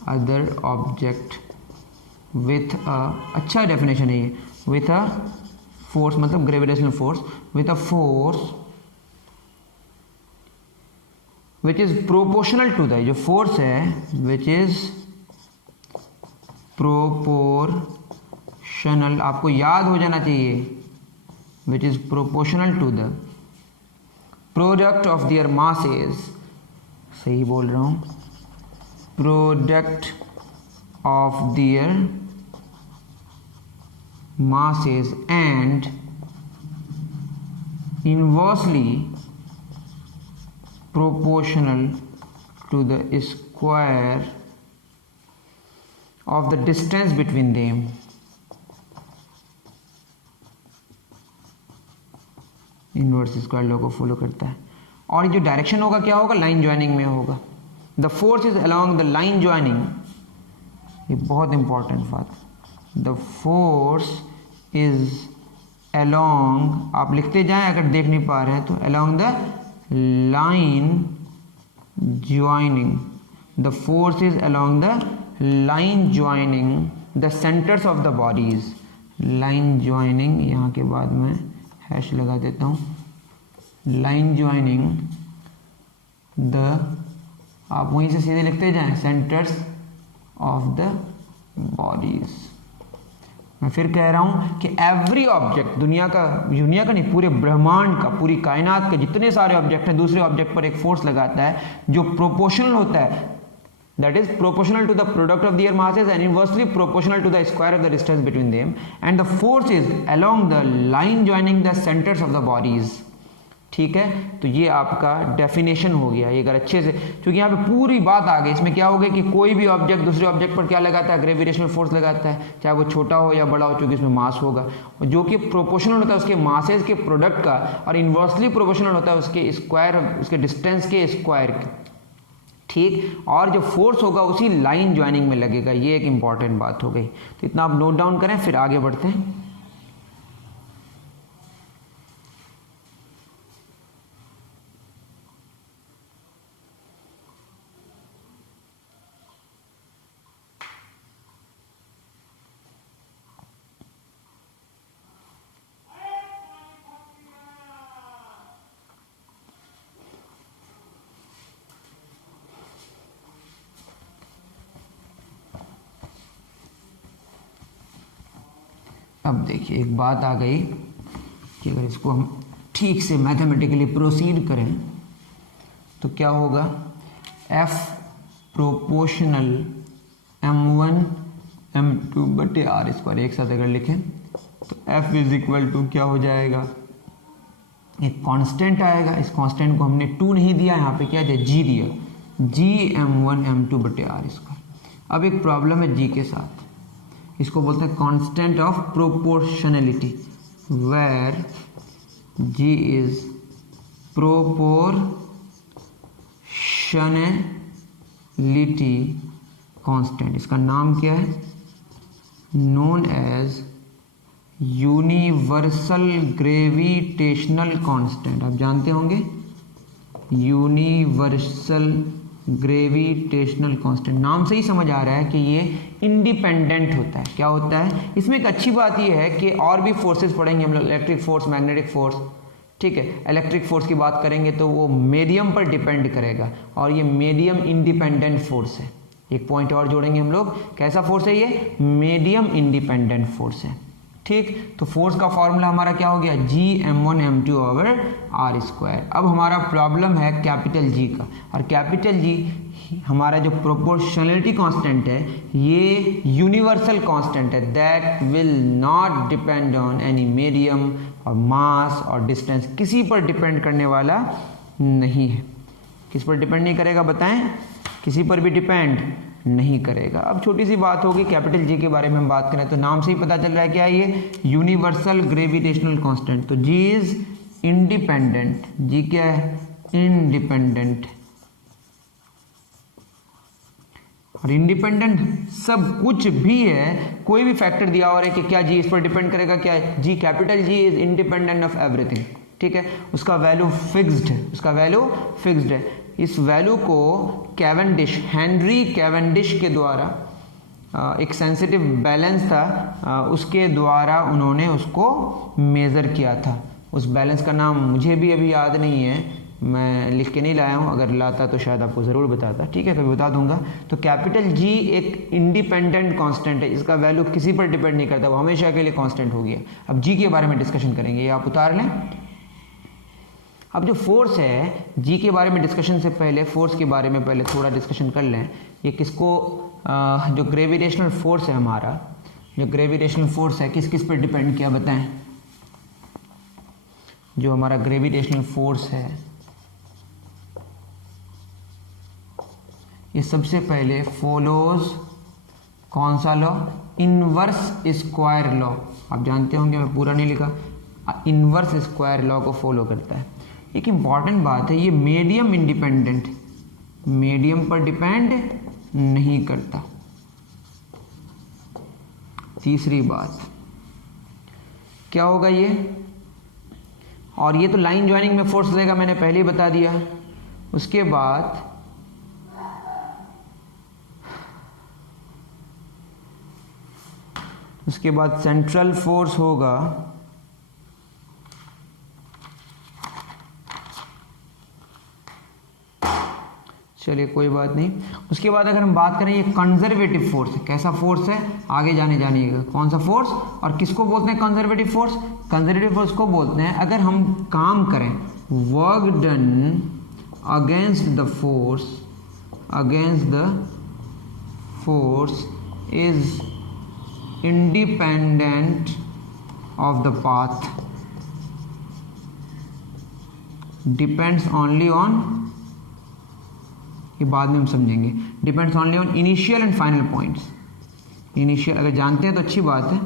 other object with a, अच्छा डेफिनेशन है ये, विथ अ फोर्स, मतलब gravitational force, with a force which is proportional to the, जो force है which is proportional, आपको याद हो जाना चाहिए, which is proportional to the product of their masses, सही बोल रहा हूं, product of their masses and inversely proportional to the square of the distance between them। Inverse square law को फॉलो करता है। और जो डायरेक्शन होगा क्या होगा, लाइन ज्वाइनिंग में होगा। The force is along the line joining, ये बहुत इंपॉर्टेंट बात, द फोर्स इज अलोंग, आप लिखते जाएं अगर देख नहीं पा रहे हैं तो, along the line joining, the force is along the line joining the centers of the bodies। line joining, यहाँ के बाद मैं हैश लगा देता हूँ, line joining the, आप वहीं से सीधे लिखते जाएं, centers of the bodies। मैं फिर कह रहा हूं कि एवरी ऑब्जेक्ट, दुनिया का नहीं, पूरे ब्रह्मांड का, पूरी कायनात के जितने सारे ऑब्जेक्ट हैं, दूसरे ऑब्जेक्ट पर एक फोर्स लगाता है जो प्रोपोर्शनल होता है, that is proportional to the product of their masses and inversely proportional to the square of the distance between them, and the force is along the line joining the centres of the bodies. ठीक है, तो ये आपका definition हो गया। ये अगर अच्छे से, क्योंकि यहाँ पे पूरी बात आ गई, इसमें क्या होगा कि कोई भी ऑब्जेक्ट दूसरे ऑब्जेक्ट पर क्या लगाता है, ग्रेविटेशनल फोर्स लगाता है, चाहे वो छोटा हो या बड़ा हो, क्योंकि इसमें मास होगा, जो कि प्रोपोर्शनल होता है उसके मासेस के प्रोडक्ट का, और इन्वर्सली प्रोपोर्शनल होता है उसके स्क्वायर, उसके डिस्टेंस के स्क्वायर के। ठीक, और जो फोर्स होगा उसी लाइन ज्वाइनिंग में लगेगा, ये एक इंपॉर्टेंट बात हो गई। तो इतना आप नोट डाउन करें, फिर आगे बढ़ते हैं। अब देखिए एक बात आ गई कि अगर इसको हम ठीक से मैथमेटिकली प्रोसीड करें तो क्या होगा, F प्रोपोर्शनल m1 m2 बटे r स्क्वायर, एक साथ अगर लिखें तो F इज इक्वल टू क्या हो जाएगा, एक कांस्टेंट आएगा, इस कांस्टेंट को हमने 2 नहीं दिया, यहाँ पे क्या है, g दिया, g m1 m2 बटे r स्क्वायर। अब एक प्रॉब्लम है g के साथ, इसको बोलते हैं constant of proportionality, where g is proportionality constant। इसका नाम क्या है? known as universal gravitational constant. आप जानते होंगे यूनिवर्सल ग्रेविटेशनल कांस्टेंट, नाम से ही समझ आ रहा है कि ये इंडिपेंडेंट होता है। क्या होता है? इसमें एक अच्छी बात ये है कि और भी फोर्सेस पढ़ेंगे हम लोग, इलेक्ट्रिक फोर्स, मैग्नेटिक फोर्स, ठीक है। इलेक्ट्रिक फोर्स की बात करेंगे तो वो मीडियम पर डिपेंड करेगा और ये मीडियम इंडिपेंडेंट फोर्स है। एक पॉइंट और जोड़ेंगे हम लोग, कैसा फोर्स है ये? मीडियम इंडिपेंडेंट फोर्स है, ठीक। तो फोर्स का फॉर्मूला हमारा क्या हो गया? G(m1m2) over r square. अब हमारा प्रॉब्लम है कैपिटल G का, और कैपिटल G हमारा जो प्रोपोर्शनलिटी कांस्टेंट है ये यूनिवर्सल कांस्टेंट है, that will not depend on any medium और मास और डिस्टेंस, किसी पर डिपेंड करने वाला नहीं है। किस पर डिपेंड नहीं करेगा बताएं? किसी पर भी डिपेंड नहीं करेगा। अब छोटी सी बात होगी, कैपिटल जी के बारे में हम बात करें तो नाम से ही पता चल रहा है क्या है ये? Universal gravitational constant. तो जी इज इंडिपेंडेंट। जी क्या है? इंडिपेंडेंट। और इंडिपेंडेंट सब कुछ भी है, कोई भी फैक्टर दिया हो रहा है कि क्या जी इस पर डिपेंड करेगा? क्या है? G, capital G is independent of everything, ठीक है। उसका वैल्यू फिक्स्ड है, उसका वैल्यू फिक्स्ड है। इस वैल्यू को कैवेंडिश, हेनरी कैवेंडिश के द्वारा एक सेंसिटिव बैलेंस था, उसके द्वारा उन्होंने उसको मेज़र किया था। उस बैलेंस का नाम मुझे भी अभी याद नहीं है, मैं लिख के नहीं लाया हूँ, अगर लाता तो शायद आपको ज़रूर बताता, ठीक है, कभी बता दूंगा। तो कैपिटल जी एक इंडिपेंडेंट कांस्टेंट है, इसका वैल्यू किसी पर डिपेंड नहीं करता, वो हमेशा के लिए कांस्टेंट हो गया। अब जी के बारे में डिस्कशन करेंगे, ये आप उतार लें। अब जो फोर्स है, जी के बारे में डिस्कशन से पहले फोर्स के बारे में पहले थोड़ा डिस्कशन कर लें। ये किसको, जो ग्रेविटेशनल फोर्स है हमारा, जो ग्रेविटेशनल फोर्स है किस किस पर डिपेंड किया बताएं? जो हमारा ग्रेविटेशनल फोर्स है ये सबसे पहले फॉलोज कौन सा लॉ? Inverse square law. आप जानते होंगे, मैं पूरा नहीं लिखा, इनवर्स स्क्वायर लॉ को फॉलो करता है। एक इंपॉर्टेंट बात है, ये मीडियम इंडिपेंडेंट, मीडियम पर डिपेंड नहीं करता। तीसरी बात क्या होगा ये? और ये तो लाइन ज्वाइनिंग में फोर्स देगा, मैंने पहले ही बता दिया। उसके बाद सेंट्रल फोर्स होगा, चलिए कोई बात नहीं। उसके बाद अगर हम बात करें, ये कंजर्वेटिव फोर्स है। कैसा फोर्स है? आगे जानिएगा कौन सा फोर्स और किसको बोलते हैं कंजर्वेटिव फोर्स? कंजर्वेटिव फोर्स को बोलते हैं अगर हम काम करें, work done against the force is independent of the path, depends only on, ये बाद में हम समझेंगे, depends only on initial and final points. Initial अगर जानते हैं तो अच्छी बात है।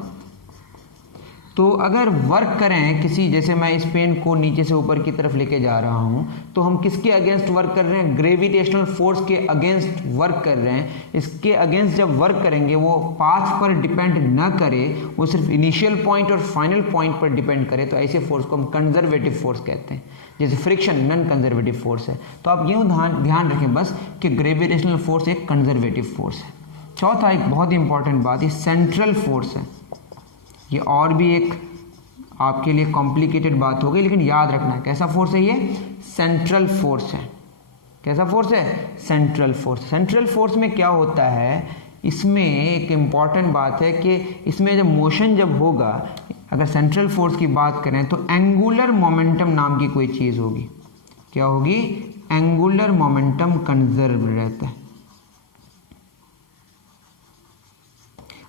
तो अगर वर्क करें किसी, जैसे मैं इस पेन को नीचे से ऊपर की तरफ लेके जा रहा हूं, तो हम किसके अगेंस्ट वर्क कर रहे हैं? ग्रेविटेशनल फोर्स के अगेंस्ट वर्क कर रहे हैं। इसके अगेंस्ट जब वर्क करेंगे वो पाथ पर डिपेंड न करे, वो सिर्फ इनिशियल पॉइंट और फाइनल पॉइंट पर डिपेंड करे, तो ऐसे फोर्स को हम कंजर्वेटिव फोर्स कहते हैं। जैसे फ्रिक्शन नॉन कंजर्वेटिव फोर्स है। तो आप यूँ ध्यान रखें बस कि ग्रेविटेशनल फोर्स एक कंजर्वेटिव फोर्स है। चौथा एक बहुत ही इंपॉर्टेंट बात, ये सेंट्रल फोर्स है। ये और भी एक आपके लिए कॉम्प्लिकेटेड बात हो गई, लेकिन याद रखना है कैसा फोर्स है ये? सेंट्रल फोर्स है। कैसा फोर्स है? Central force. सेंट्रल फोर्स में क्या होता है, इसमें एक इम्पॉर्टेंट बात है कि इसमें जब मोशन जब होगा, अगर सेंट्रल फोर्स की बात करें तो एंगुलर मोमेंटम नाम की कोई चीज़ होगी। क्या होगी? एंगुलर मोमेंटम कंजर्व रहता है।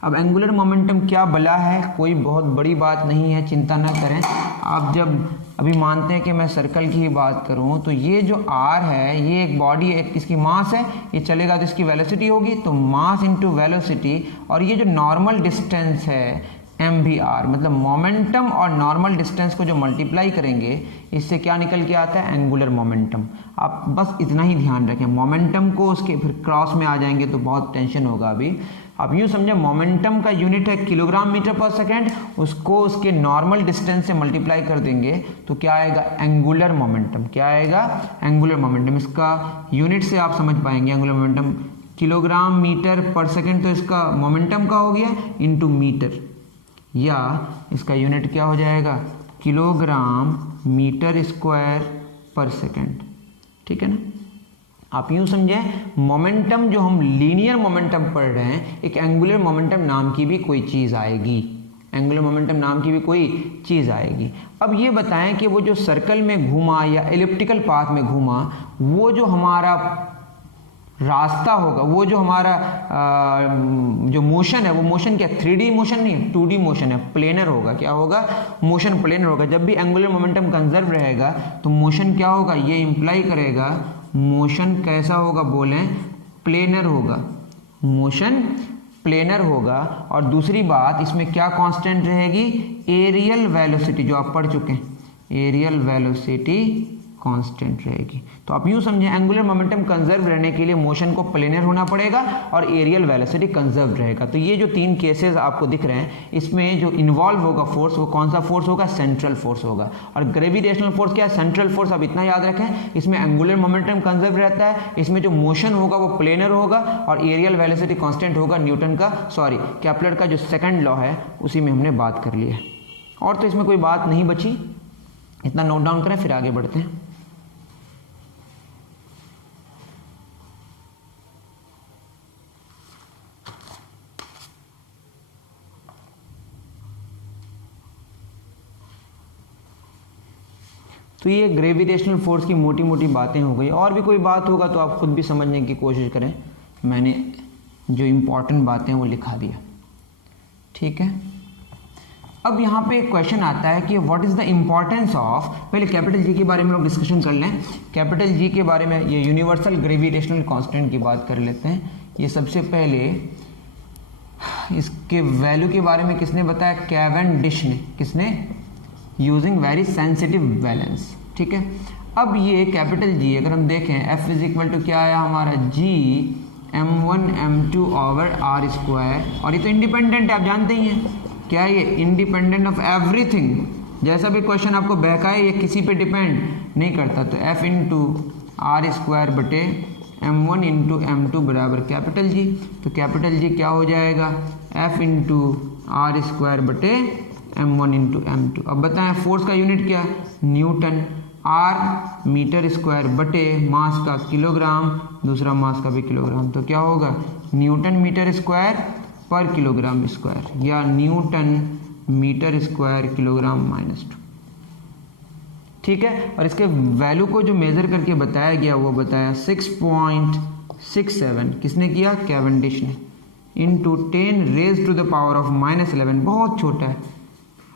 अब एंगुलर मोमेंटम क्या भला है? कोई बहुत बड़ी बात नहीं है, चिंता ना करें। आप जब अभी मानते हैं कि मैं सर्कल की ही बात करूं, तो ये जो r है ये एक बॉडी है, इसकी मास है, ये चलेगा तो इसकी वेलोसिटी होगी, तो मास इनटू वेलोसिटी। और ये जो नॉर्मल डिस्टेंस है mvr, मतलब मोमेंटम और नॉर्मल डिस्टेंस को जो मल्टीप्लाई करेंगे इससे क्या निकल के आता है, एंगुलर मोमेंटम। आप बस इतना ही ध्यान रखें, मोमेंटम को उसके फिर क्रॉस में आ जाएंगे तो बहुत टेंशन होगा। अभी आप यूँ समझे, मोमेंटम का यूनिट है किलोग्राम मीटर पर सेकेंड, उसको उसके नॉर्मल डिस्टेंस से मल्टीप्लाई कर देंगे तो क्या आएगा, एंगुलर मोमेंटम। क्या आएगा, एंगुलर मोमेंटम। इसका यूनिट से आप समझ पाएंगे एंगुलर मोमेंटम, किलोग्राम मीटर पर सेकेंड, तो इसका मोमेंटम का हो गया इनटू मीटर, या इसका यूनिट क्या हो जाएगा, किलोग्राम मीटर स्क्वायर पर सेकेंड। ठीक है ना। आप यूं समझें, मोमेंटम जो हम लीनियर मोमेंटम पढ़ रहे हैं, एक एंगुलर मोमेंटम नाम की भी कोई चीज़ आएगी, एंगुलर मोमेंटम नाम की भी कोई चीज़ आएगी। अब ये बताएं कि वो जो सर्कल में घूमा या एलिप्टिकल पाथ में घूमा, वो जो हमारा रास्ता होगा, वो जो हमारा जो मोशन है, वो मोशन क्या, 3D मोशन नहीं, 2D मोशन है, प्लेनर होगा। क्या होगा, मोशन प्लेनर होगा। जब भी एंगुलर मोमेंटम कंजर्व रहेगा तो मोशन क्या होगा, ये इंप्लाई करेगा मोशन कैसा होगा, बोलें प्लेनर होगा, मोशन प्लेनर होगा। और दूसरी बात, इसमें क्या कांस्टेंट रहेगी, एरियल वेलोसिटी, जो आप पढ़ चुके हैं, एरियल वेलोसिटी कांस्टेंट रहेगी। तो आप यूं समझें, एंगुलर मोमेंटम कंजर्व रहने के लिए मोशन को प्लेनर होना पड़ेगा और एरियल वेलोसिटी कंजर्व रहेगा। तो ये जो तीन केसेस आपको दिख रहे हैं, इसमें जो इन्वॉल्व होगा फोर्स, वो कौन सा फोर्स होगा, सेंट्रल फोर्स होगा। और ग्रेविटेशनल फोर्स क्या है, सेंट्रल फोर्स। अब इतना याद रखें, इसमें एंगुलर मोमेंटम कंजर्व रहता है, इसमें जो मोशन होगा वो प्लेनर होगा और एरियल वेलोसिटी कांस्टेंट होगा न्यूटन का, सॉरी केपलर का जो सेकंड लॉ है उसी में हमने बात कर ली है। और तो इसमें कोई बात नहीं बची, इतना नोट डाउन करें फिर आगे बढ़ते हैं। तो ये ग्रेविटेशनल फोर्स की मोटी मोटी बातें हो गई। और भी कोई बात होगा तो आप खुद भी समझने की कोशिश करें, मैंने जो इम्पॉर्टेंट बातें वो लिखा दिया। ठीक है। अब यहाँ पे एक क्वेश्चन आता है कि what is the importance of, पहले कैपिटल जी के बारे में लोग डिस्कशन कर लें। कैपिटल जी के बारे में, ये यूनिवर्सल ग्रेविटेशनल कांस्टेंट की बात कर लेते हैं। ये सबसे पहले इसके वैल्यू के बारे में किसने बताया, कैवेंडिश ने। किसने, यूजिंग वेरी सेंसिटिव बैलेंस। ठीक है। अब ये कैपिटल जी अगर हम देखें, F इज इक्वल टू क्या आया हमारा, G m1 m2 over r square. और ये तो इंडिपेंडेंट है, आप जानते ही हैं क्या है ये, इंडिपेंडेंट ऑफ एवरीथिंग। जैसा भी क्वेश्चन आपको बहकाए, ये किसी पे डिपेंड नहीं करता। तो F इंटू आर स्क्वायर बटे m1 इंटू m2 बराबर कैपिटल जी। तो कैपिटल जी क्या हो जाएगा, F इंटू आर स्क्वायर बटे m1 इंटू m2। अब बताएं फोर्स का यूनिट क्या, न्यूटन। r मीटर स्क्वायर बटे मास का किलोग्राम, दूसरा मास का भी किलोग्राम। तो क्या होगा, Newton metre square per kilogram square, या न्यूटन मीटर स्क्वायर किलोग्राम -2। ठीक है। और इसके वैल्यू को जो मेजर करके बताया गया, वो बताया 6.67। किसने किया, कैवेंडिश ने, into 10 raise to the power of -11, बहुत छोटा है।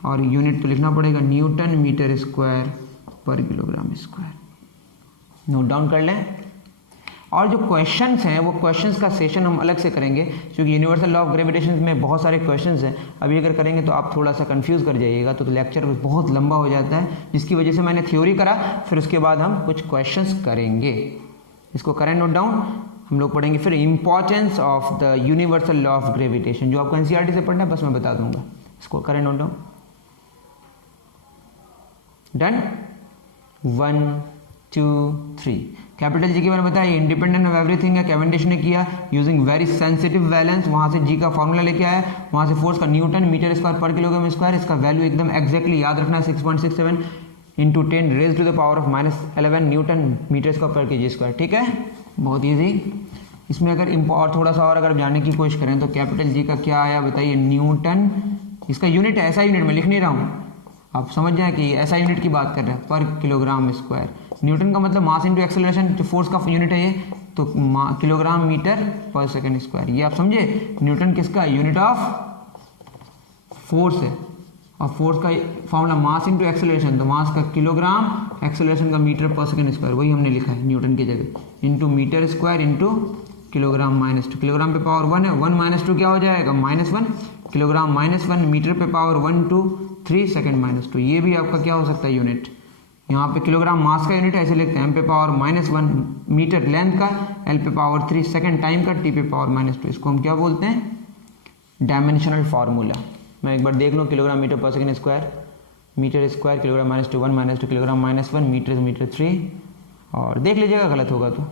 और यूनिट तो लिखना पड़ेगा, newton metre square per kilogram square. Note down कर लें। और जो क्वेश्चंस हैं, वो क्वेश्चंस का सेशन हम अलग से करेंगे, क्योंकि यूनिवर्सल लॉ ऑफ ग्रेविटेशन में बहुत सारे क्वेश्चंस हैं। अभी अगर करेंगे तो आप थोड़ा सा कंफ्यूज कर जाइएगा, तो लेक्चर बहुत लंबा हो जाता है, जिसकी वजह से मैंने थ्योरी करा, फिर उसके बाद हम कुछ क्वेश्चंस करेंगे। इसको करें नोट डाउन। हम लोग पढ़ेंगे फिर importance of the universal law of gravitation, जो आपको एनसीईआरटी से पढ़ना है, बस मैं बता दूंगा। इसको करें note down. Done. 1 2 3। Capital G के बारे में बताया, इंडिपेंडेंट ऑफ एवरीथिंग है, कैवेंडिश ने किया यूजिंग वेरी सेंसिटिव बैलेंस। वहां से जी का फॉर्मूला लेके आया, वहां से फोर्स का newton metre square per kilogram square. इसका वैल्यू एकदम एग्जैक्टली याद रखना है, 6.67 into 10 raise to the power of -11 newton metre square per KG square. ठीक है, बहुत ईजी। इसमें अगर और थोड़ा सा और अगर जानने की कोशिश करें तो कैपिटल जी का क्या आया बताइए, न्यूटन। इसका यूनिट है, ऐसा यूनिट मैं लिख नहीं रहा हूँ, आप समझ जाए कि ऐसा यूनिट की बात कर रहे हैं, पर किलोग्राम स्क्वायर। न्यूटन का मतलब मास इंटू एक्सेलरेशन, जो फोर्स का यूनिट है ये, तो kilogram metre per second square. ये आप समझे, न्यूटन किसका यूनिट ऑफ फोर्स है, और फोर्स का फॉर्मूला मास इंटू एक्सेलरेशन, तो मास का किलोग्राम, एक्सेलरेशन का मीटर पर सेकंड स्क्वायर, वही हमने लिखा है न्यूटन की जगह, into metre square into kilogram minus 2, kilogram पे पावर 1 है, 1 माइनस 2 क्या हो जाएगा -1, किलोग्राम -1, मीटर पे पावर 1 2 3 सेकंड -2, ये भी आपका क्या हो सकता है यूनिट। यहाँ पे किलोग्राम मास का यूनिट ऐसे लिखते हैं, m पे पावर -1, मीटर लेंथ का, l पे पावर 3 सेकंड टाइम का, t पे पावर -2, इसको हम क्या बोलते हैं, डायमेंशनल फार्मूला। मैं एक बार देख लूँ, kilogram metre per second square, metre square, kilogram -2 1 -2, kilogram -1, metre 3, और देख लीजिएगा गलत होगा तो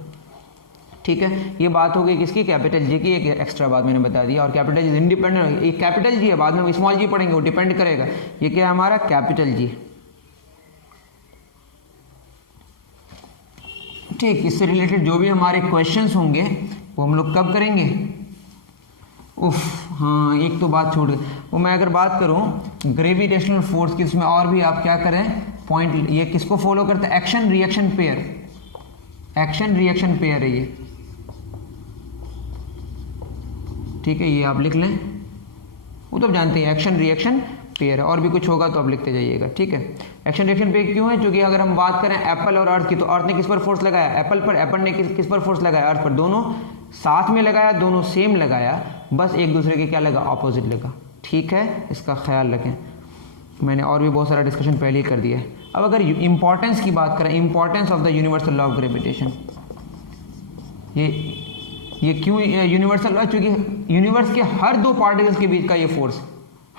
ठीक है। ये बात हो गई किसकी, कैपिटल जी की। एक एक्स्ट्रा बात मैंने बता दिया, और कैपिटल जी इंडिपेंडेंट, एक कैपिटल जी है, बाद में स्मॉल जी पढ़ेंगे, वो डिपेंड करेगा। ये क्या है हमारा कैपिटल जी, ठीक। इससे रिलेटेड जो भी हमारे क्वेश्चंस होंगे वो हम लोग कब करेंगे, हाँ एक तो बात छूट गई, वो मैं अगर बात करूं ग्रेविटेशनल फोर्स की, इसमें और भी आप क्या करें पॉइंट, ये किसको फॉलो करता है, action reaction pair, action reaction pair है ये, ठीक है, ये आप लिख लें, वो तो जानते हैं एक्शन रिएक्शन पेयर है। और भी कुछ होगा तो आप लिखते जाइएगा, ठीक है। एक्शन रिएक्शन पेयर क्यों है, क्योंकि अगर हम बात करें एप्पल और अर्थ की, तो अर्थ ने किस पर फोर्स लगाया, एप्पल पर, एप्पल ने किस पर फोर्स लगाया, अर्थ पर, दोनों साथ में लगाया, दोनों सेम लगाया, बस एक दूसरे के क्या लगा, ऑपोजिट लगा, ठीक है, इसका ख्याल रखें। मैंने और भी बहुत सारा डिस्कशन पहले ही कर दिया है। अब अगर इंपॉर्टेंस की बात करें, importance of the universal law of gravitation, ये क्यों यूनिवर्सल लॉ, क्योंकि यूनिवर्स के हर दो पार्टिकल्स के बीच का ये फोर्स,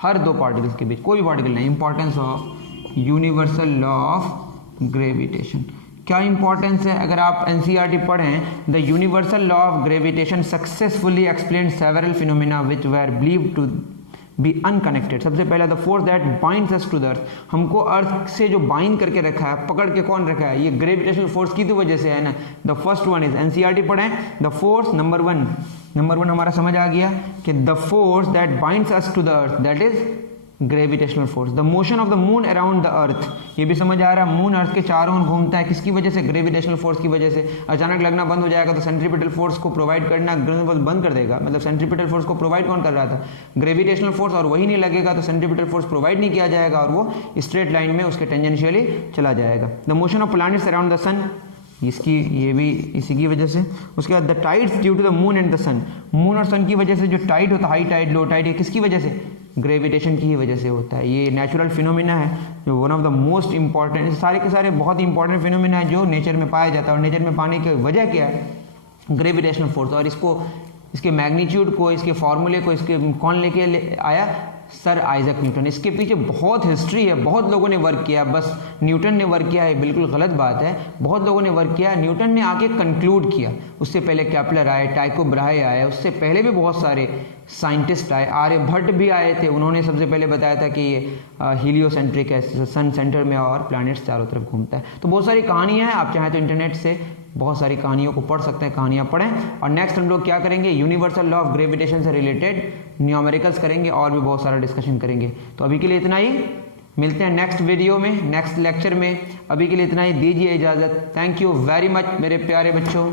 हर दो पार्टिकल्स के बीच, कोई भी पार्टिकल नहीं, importance of universal law of gravitation. क्या इंपॉर्टेंस है, अगर आप एनसीईआरटी पढ़ें, the universal law of gravitation successfully explain several phenomena which were believed to be unconnected. सबसे पहला, the force that binds us to the earth, हमको earth से जो बाइंड करके रखा है, पकड़ के कौन रखा है, ये ग्रेविटेशनल फोर्स की तो वजह से है ना। The first one is, NCERT पढ़ें, द फोर्स नंबर वन हमारा समझ आ गया कि the force that binds us to the earth, that is gravitational force. The motion of the moon around the earth, ये भी समझ आ रहा है, मून अर्थ के चारों ओर घूमता है, किसकी वजह से, ग्रेविटेशनल फोर्स की वजह से। अचानक लगना बंद हो जाएगा तो सेंट्रीपिटल फोर्स को प्रोवाइड करना बंद कर देगा, मतलब सेंट्रीपिटल फोर्स को प्रोवाइड कौन कर रहा था, ग्रेविटेशनल फोर्स, और वही नहीं लगेगा तो सेंट्रीपिटल फोर्स प्रोवाइड नहीं किया जाएगा और वो स्ट्रेट लाइन में उसके टेंजेंशियली चला जाएगा। The motion of planets around the sun, इसकी, ये भी इसी की वजह से। उसके बाद the tides due to the moon and the sun, moon और सन की वजह से जो टाइड होता है, हाई टाइड लो टाइड, ये किसकी वजह से, ग्रेविटेशन की ही वजह से होता है। ये नेचुरल फिनोमिना है, जो one of the most important, सारे के सारे बहुत इंपॉर्टेंट फिनोमिना है जो नेचर में पाया जाता है। और नेचर में पाने की वजह क्या है, ग्रेविटेशनल फोर्स। और इसको, इसके मैग्नीट्यूड को, इसके फॉर्मूले को, इसके कौन लेके आया, सर आइजैक न्यूटन। इसके पीछे बहुत हिस्ट्री है, बहुत लोगों ने वर्क किया, बस न्यूटन ने वर्क किया है बिल्कुल गलत बात है, बहुत लोगों ने वर्क किया, न्यूटन ने आके कंक्लूड किया, उससे पहले केपलर आए, टाइको ब्राहे आए, उससे पहले भी बहुत सारे साइंटिस्ट आए, आर्यभट्ट भी आए थे, उन्होंने सबसे पहले बताया था कि ये हीलियोसेंट्रिक है, सन सेंटर में और प्लैनेट्स चारों तरफ घूमता है। तो बहुत सारी कहानियाँ हैं, आप चाहें तो इंटरनेट से बहुत सारी कहानियों को पढ़ सकते हैं, कहानियाँ पढ़ें। और नेक्स्ट हम लोग क्या करेंगे, यूनिवर्सल लॉ ऑफ ग्रेविटेशन से रिलेटेड न्यूमेरिकल्स करेंगे और भी बहुत सारा डिस्कशन करेंगे। तो अभी के लिए इतना ही, मिलते हैं नेक्स्ट वीडियो में, नेक्स्ट लेक्चर में। अभी के लिए इतना ही, दीजिए इजाज़त। थैंक यू वेरी मच मेरे प्यारे बच्चों।